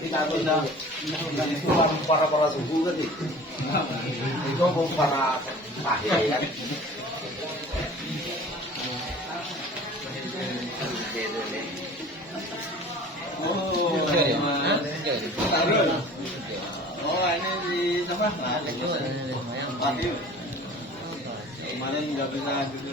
Kita itu para suku kan itu mau para kahya kan. Oh, ini di tempat mana? Kemarin nggak bisa gitu.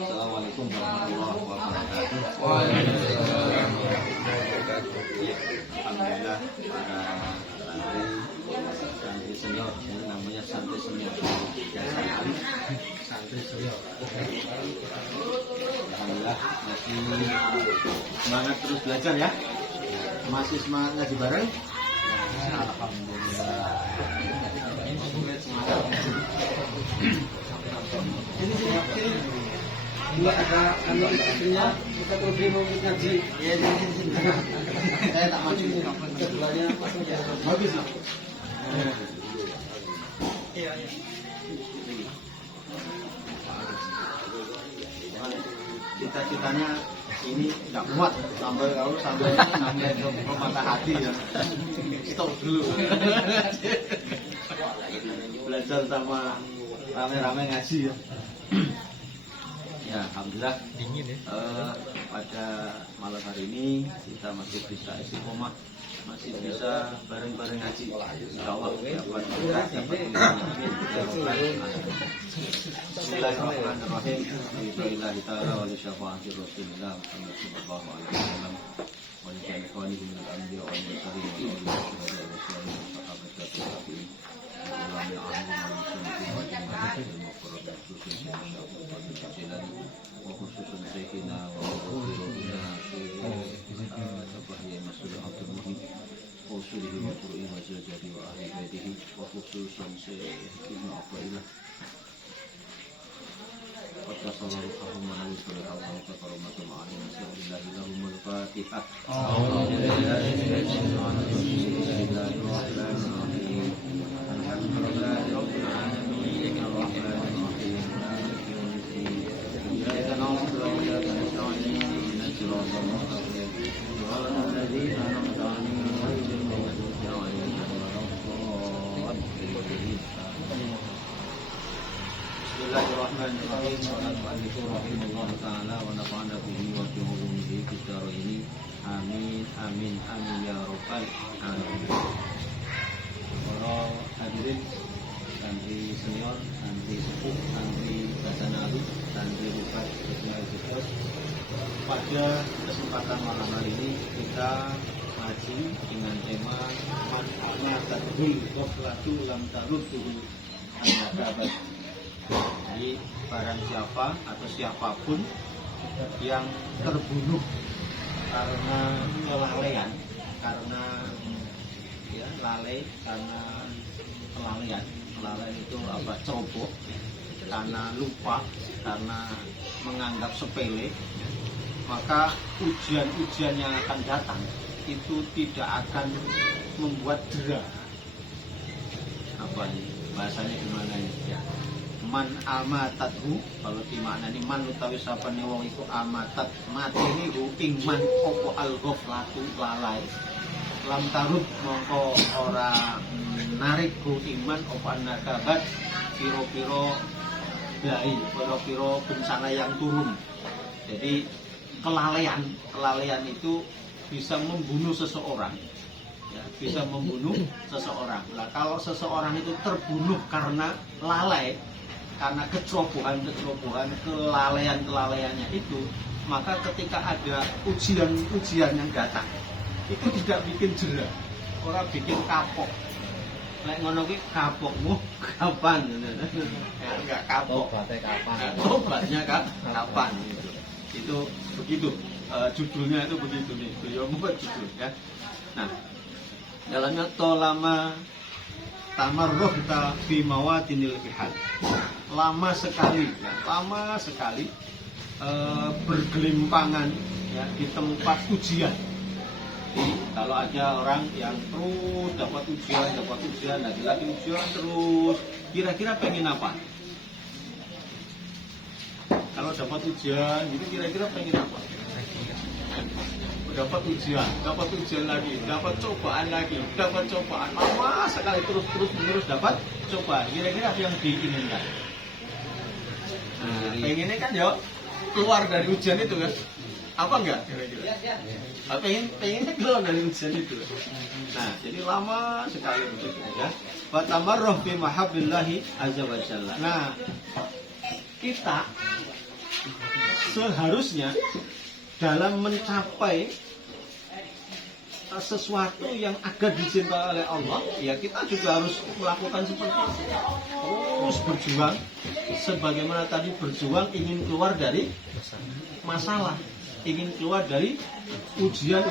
Assalamualaikum warahmatullahi wabarakatuh. Waalaikumsalam warahmatullahi wabarakatuh. Alhamdulillah para santri senior, ini namanya santri senior. Santri senior. Alhamdulillah masih semangat terus belajar ya. Masih semangat ngaji bareng. Alhamdulillah. Ini dua ada akhirnya kita pergi mau ngaji ya sini saya tak maju sebelahnya habis iya cita-citanya ini nggak muat sampai ke mata hati ya stop dulu belajar sama rame-rame ngaji ya. Ya, alhamdulillah dingin ya. Pada malam hari ini kita masih bisa istiqomah, masih bisa bareng-bareng ngaji. Insyaallah dapat Bismillahirrahmanirrahim. Billahi ta'ala wa li syafa'ati Rasulillah Muhammad sallallahu alaihi wasallam wa li ikhwanihi min al-anbiya wal mursalin wa li sahabati tabi'in. Ulama ahli muslimin wa jamaah وخصوصا شيخنا ومغفرنا شيخ مسؤول عبد المحيط وأصوله وفروعه وزوجته وأهل بيته وخصوصا شيخ ابن عطائله واتصل روحهم ونوصل روحهم كرمة معاني نسأل الله لهم الفاتحة. أعوذ بالله من الشيطان الرجيم بسم الله الرحمن الرحيم الحمد لله رب العالمين الرحمن الرحيم مالك يوم الدين إياك نعبد وإياك نستعين اهدنا الصراط المستقيم صراط الذين أنعمت عليهم غير المغضوب عليهم ولا الضالين. Bismillahirrahmanirrahim. Alhamdulillah ta'ala wa nafa'ana bihi wa bi ulumihi fid dharain. Amin amin amin ya rabbal alamin. Para hadirin santri senior, santri sepuh, santri Basanalu, santri Rubat, pada kesempatan malam hari ini kita ngaji dengan tema manfaatnya tadhul ghaflatu lam tarudduhu an-nadabat. Jadi barang siapa atau siapapun yang terbunuh karena kelalaian, karena ya lalai, karena kelalaian itu apa, ceroboh, karena lupa, karena menganggap sepele, maka ujian-ujian yang akan datang itu tidak akan membuat jera. Apa ini bahasanya gimana ya? Man amatadhu, kalau dimaknani man utawi sapane wong iku amatat mati niku ing man opo al-ghaflatu lalai lam tarud mongko ora narik ku iman opo nakabat piro-piro dai piro-piro bencana yang turun. Jadi kelalaian itu bisa membunuh seseorang ya, bisa membunuh seseorang. Nah, kalau seseorang itu terbunuh karena lalai, karena kecerobohan, kelalaiannya itu, maka ketika ada ujian yang datang, itu tidak bikin jera, orang bikin kapok. Lek ngono ki kapokmu kapan? Ya enggak kapok. Tobatnya kapan? Itu begitu. Judulnya itu begitu nih. Beliau membuat judul ya. Nah, dalamnya tolama tamarruh ta fi mawatinil bihal. Lama sekali bergelimpangan ya, di tempat ujian. Jadi kalau ada orang yang terus dapat ujian, lagi-lagi ujian terus, kira-kira pengen apa? Kalau dapat ujian, gitu kira-kira pengen apa? Dapat ujian lagi, dapat cobaan lagi, lama sekali terus dapat cobaan. Kira-kira apa yang diinginkan? Nah, pengennya kan ya keluar dari ujian itu kan? Apa enggak? Kira-kira? Pengennya keluar dari ujian itu. Nah, jadi lama sekali begitu ya. Fatamarruh fi mahabbillahi azza wa jalla. Nah, kita seharusnya dalam mencapai sesuatu yang agar dicintai oleh Allah, ya kita juga harus melakukan seperti itu. Terus berjuang, sebagaimana tadi berjuang ingin keluar dari masalah, ingin keluar dari ujian.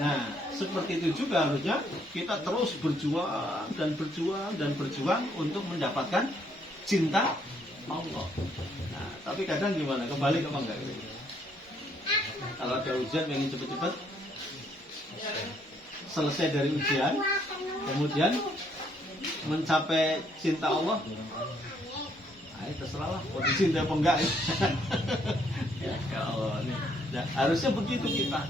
Nah, seperti itu juga harusnya kita terus berjuang untuk mendapatkan cinta Allah. Nah, tapi kadang gimana? Kembali ke apa enggak? Kalau ada ujian pengen cepet-cepet selesai dari ujian, kemudian mencapai cinta Allah. Ayo terserah lah, mau dicinta apa enggak ya. Ya Allah, nah, harusnya begitu kita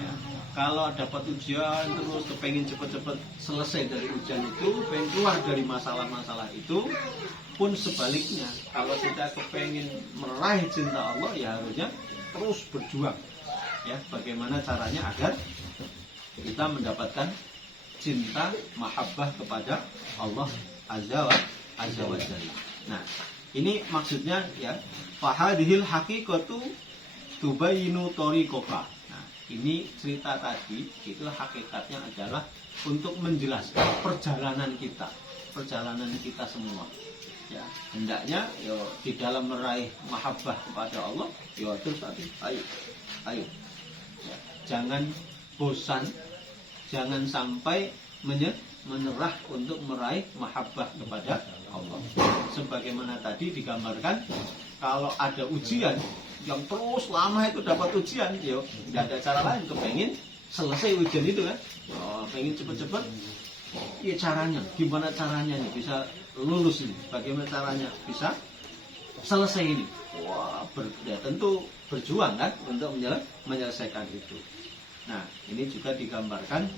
ya. Kalau dapat ujian terus kepengen cepet-cepet selesai dari ujian itu, pengen keluar dari masalah-masalah itu. Pun sebaliknya, kalau kita kepengen meraih cinta Allah, ya harusnya terus berjuang ya, bagaimana caranya agar kita mendapatkan cinta mahabbah kepada Allah azza wa jalla. Nah, ini maksudnya ya, fahadhil haqiqatu tubayinu tariqaka. Nah, ini cerita tadi itu hakikatnya adalah untuk menjelaskan perjalanan kita semua. Ya, hendaknya yo di dalam meraih mahabbah kepada Allah, yo terus tadi ayo. Ya, jangan bosan, jangan sampai menyerah untuk meraih mahabbah kepada Allah. Sebagaimana tadi digambarkan, kalau ada ujian yang terus lama itu dapat ujian, yo nggak ada cara lain, kepengen selesai ujian itu kan, pengen cepet-cepet. Ya caranya, gimana caranya nih bisa lulus ini? Bagaimana caranya bisa selesai ini? Wah, ya tentu berjuang kan untuk menyelesaikan itu. Nah, ini juga digambarkan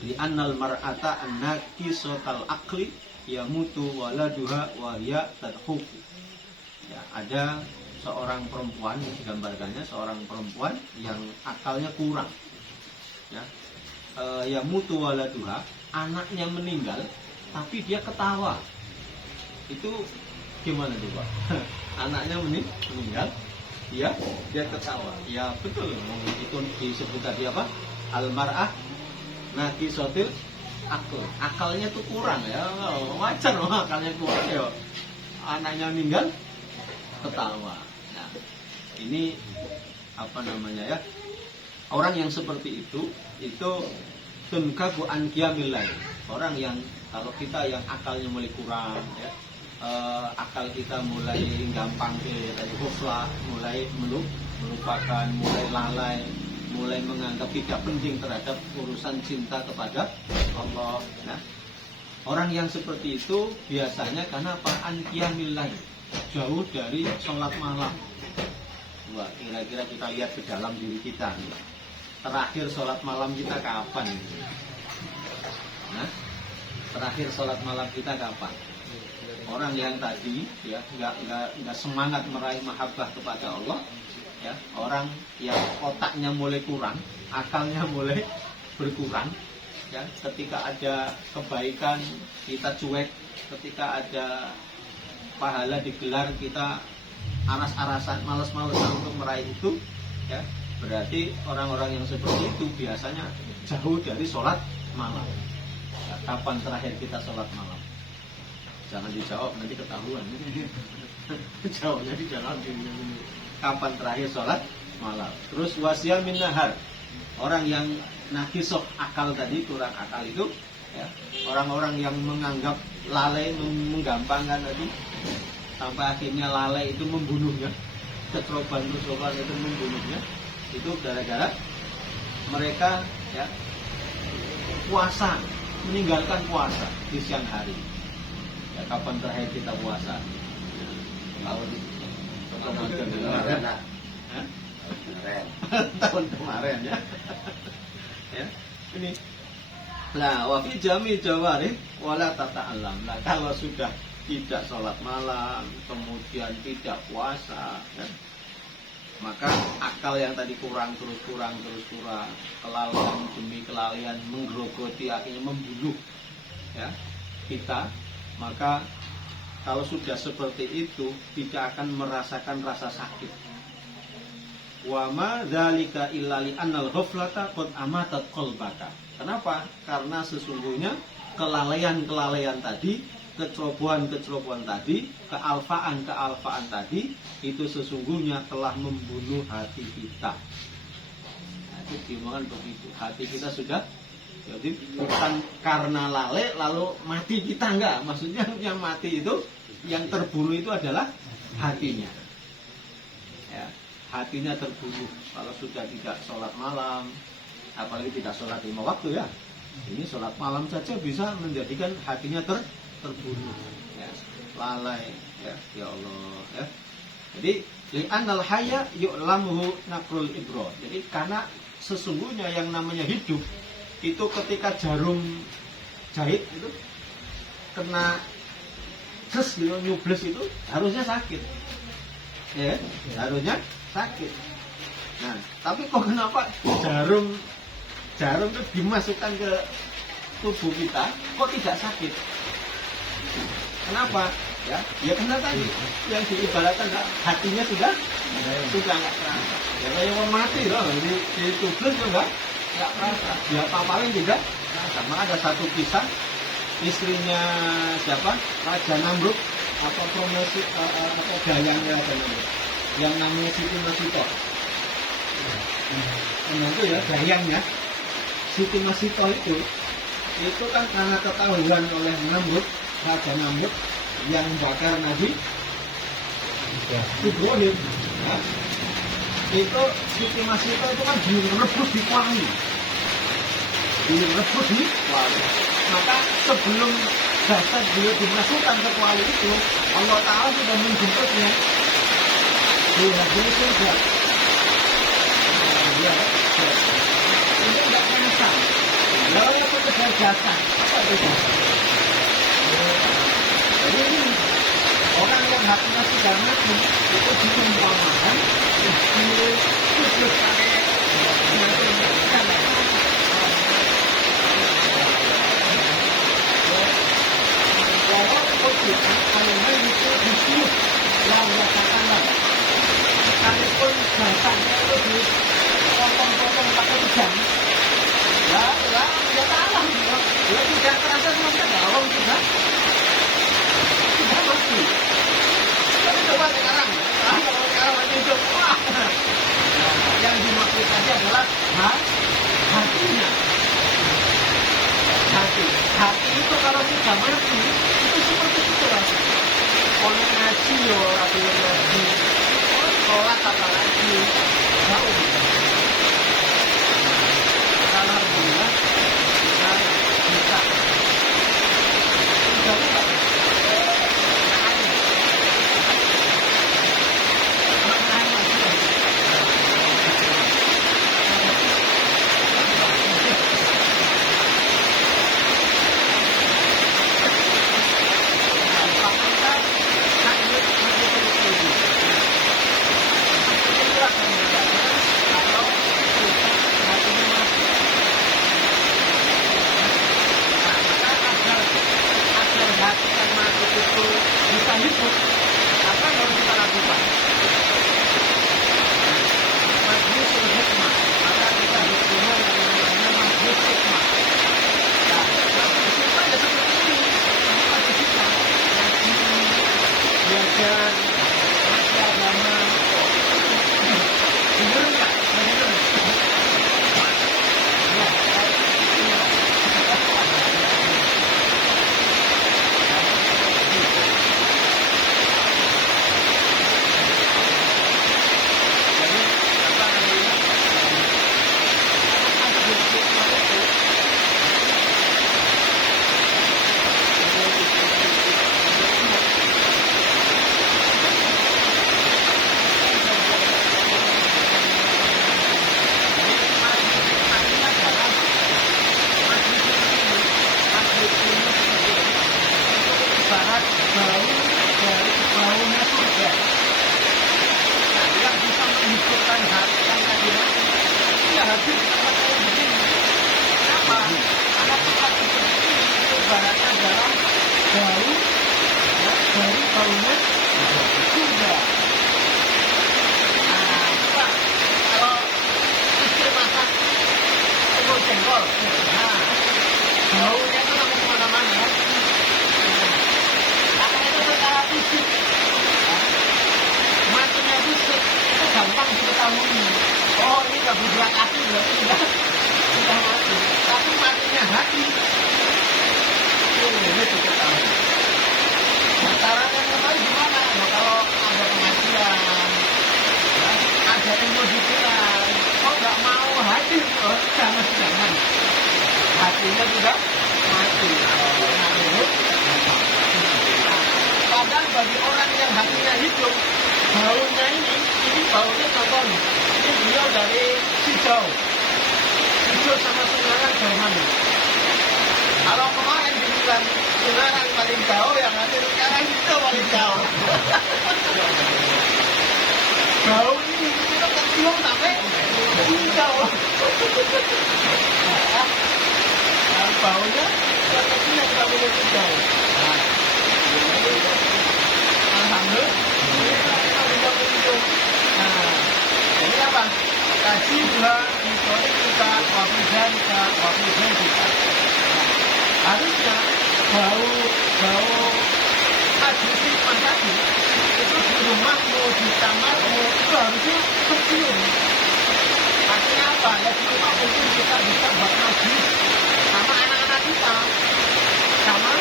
di annal mar'ata annaqisatal aqli yamutu waladuha wa hiya tadhuq. Ya, ada seorang perempuan, digambarkannya seorang perempuan yang akalnya kurang. Ya. Yamutu waladuha, anaknya meninggal tapi dia ketawa. Itu gimana tuh Pak? Anaknya meninggal, dia ketawa. Ya betul, itu disebut tadi apa? Al-mar'ah naqisatil aql. Akalnya tuh kurang ya. Wajar loh akalnya kurang ya. Anaknya meninggal ketawa. Nah, ini apa namanya ya? Orang yang seperti itu tunkabu an qiyamil lail. Orang yang, kalau kita yang akalnya mulai kurang ya, akal kita mulai gampang ghaflah, mulai melupakan, mulai lalai, mulai menganggap tidak penting terhadap urusan cinta kepada Allah. Nah, orang yang seperti itu biasanya karena apa? An qiyamil lail, jauh dari sholat malam. Wah, kira-kira kita lihat ke dalam diri kita nih. Terakhir sholat malam kita kapan? Nah, terakhir sholat malam kita kapan? Orang yang tadi ya nggak semangat meraih mahabbah kepada Allah, ya, orang yang otaknya mulai kurang, akalnya mulai berkurang, ya, ketika ada kebaikan kita cuek, ketika ada pahala digelar kita aras-arasan, malas-malasan untuk meraih itu, ya. Berarti orang-orang yang seperti itu biasanya jauh dari sholat malam. Ya, kapan terakhir kita sholat malam? Jangan dijawab, nanti ketahuan. Jawabnya di dalam diri. Kapan terakhir sholat malam? Terus wasiyam min nahar. Orang yang naqisoh akal tadi, kurang akal itu, ya, orang-orang yang menganggap lalai, menggampangkan tadi, sampai akhirnya lalai itu membunuhnya. Keteroban itu membunuhnya. Itu gara-gara mereka ya puasa, meninggalkan puasa di siang hari. Ya, kapan terakhir kita puasa? Tahun kemarin ya. Ya, ini. Nah, wa fi jami jawari wala tata'allam. Nah, kalau sudah tidak sholat malam, kemudian tidak puasa, ya, maka akal yang tadi kurang, kelalaian demi kelalaian menggerogoti, akhirnya membunuh ya kita, maka kalau sudah seperti itu tidak akan merasakan rasa sakit. Wa ma dzalika illa li annal ghaflata qad amatat qalbaka. Kenapa? Karena sesungguhnya kelalaian tadi, kecerobohan tadi, kealfaan tadi itu sesungguhnya telah membunuh hati kita. Nah, itu diomongkan begitu. Hati kita sudah, jadi bukan karena lalai lalu mati kita, enggak. Maksudnya yang mati itu, yang terbunuh itu adalah hatinya. Ya, hatinya terbunuh kalau sudah tidak sholat malam, apalagi tidak sholat 5 waktu ya. Ini sholat malam saja bisa menjadikan hatinya terbunuh, ya, lalai, ya Allah, ya. Jadi li'anal hayya yu'lamuhu naqrul ibro. Jadi karena sesungguhnya yang namanya hidup itu ketika jarum jahit itu kena nyubles itu harusnya sakit, ya, harusnya sakit. Nah, tapi kok kenapa jarum itu dimasukkan ke tubuh kita kok tidak sakit? Kenapa? Ya karena tadi yang diibaratkan hatinya sudah nggak terasa. Ya kayak orang mati loh, di tubuh juga nggak terasa. Ya paling juga terasa. Maka ada satu kisah istrinya siapa? Raja Namrud atau promosi atau dayangnya Raja Namrud yang namanya Siti Masito. Itu ya dayangnya Siti Masito itu kan karena ketahuan oleh Namrud, Raja Namrud yang bakar Nabi Ibrahim, ya. Itu Siti Masito itu kan direbus di kuali, maka sebelum jasad beliau dimasukkan ke kuali itu, Allah Ta'ala sudah menjemputnya di negeri surga. Ya, ini tidak menyesal. Lalu aku kejar jasad, apa itu jasad? Jadi ini orang yang hatinya sudah mati itu diumpamakan disebut pakai kalau kemudian kalimat itu disebut yang katakanlah sekalipun jasadnya itu dipotong-potong pakai pedang, ya kalah, ya tidak terasa sama sekali, sudah mati. Tapi coba sekarang, kalau sekarang masih hidup, wah. Nah, yang dimaksud tadi adalah hatinya. Hati itu kalau sudah mati, itu seperti itu lah. Kalau ngaji ya, atau ngaji, sholat apa lagi, jauh. Karena alhamdulillah, kita bisa. Tidak lupa. ibaratnya adalah bau ya, dari baunya surga. Nah, coba kalau istri masak telur jengkol, nah baunya itu sampai kemana-mana ya. Nah, karena itu secara fisik, matinya fisik itu gampang diketahui. Oh, ini nggak bergerak kaki berarti sudah mati. Tapi matinya hati ini diketahui. Nah, caranya mengetahui gimana? Nah, kalau ada pengajian, ya, ada ilmu pikiran, kok nggak mau hadir? Oh, jangan. Hatinya sudah mati. Padahal bagi orang yang hatinya hidup, baunya ini baunya contoh. Ini beliau dari Sijau sama Semarang jauh mana? Kalau kemarin dibilang Semarang paling jauh, yang nanti sekarang itu paling jauh. Bau ini kita tercium sampai Sijau. Nah, baunya kecilnya kita boleh Sijau. Alhamdulillah kita bisa menunjuk. Nah, ini apa? Kaji dua historik kita, wafidan kita. Harusnya bau majlis tadi itu di rumahmu, di kamarmu itu harusnya tercium. Artinya apa? Ya di rumah mungkin kita bisa buat majlis sama anak-anak kita, sama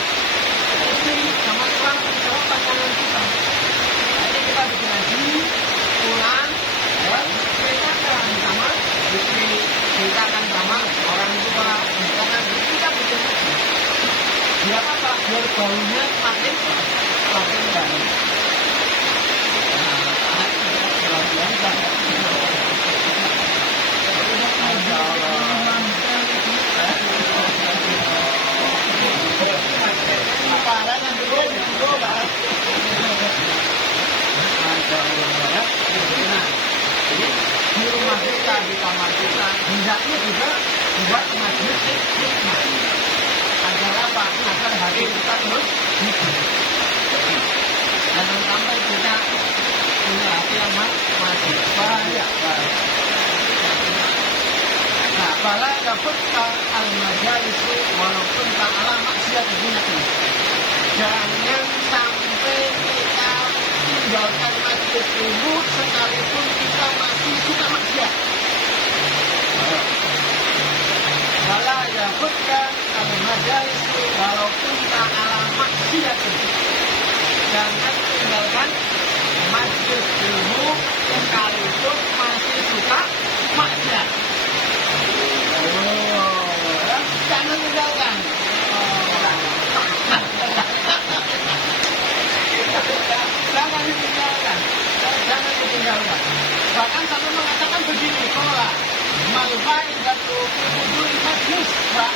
istri, sama suami, sama pasangan kita. Jadi kita bikin ngaji, pulang, ya, ceritakan sama istri, ceritakan sama orang tua, ceritakan kita bikin ngaji. Biar apa? Biar baunya makin baik. Di rumah kita, di kamar kita, hendaknya juga buat majelis hikmah. Agar apa? Agar hati kita terus hidup. Jangan sampai kita punya hati yang mati. Bahaya. Nah, bala dapatkan al-majalisu walaupun ta'ala maksiat dunia ini. Jangan sampai kita tinggalkan majelis ilmu sekalipun kita masih suka maksiat. Bala dapatkan al-majalisu walaupun ta'ala maksiat ini. Jangan tinggalkan majelis ilmu sekalipun masih suka maksiat. Jangan tinggalkan. Jangan ditinggalkan. Bahkan sampai mengatakan begini, kalau malfa'idatu fi huduril majlis wa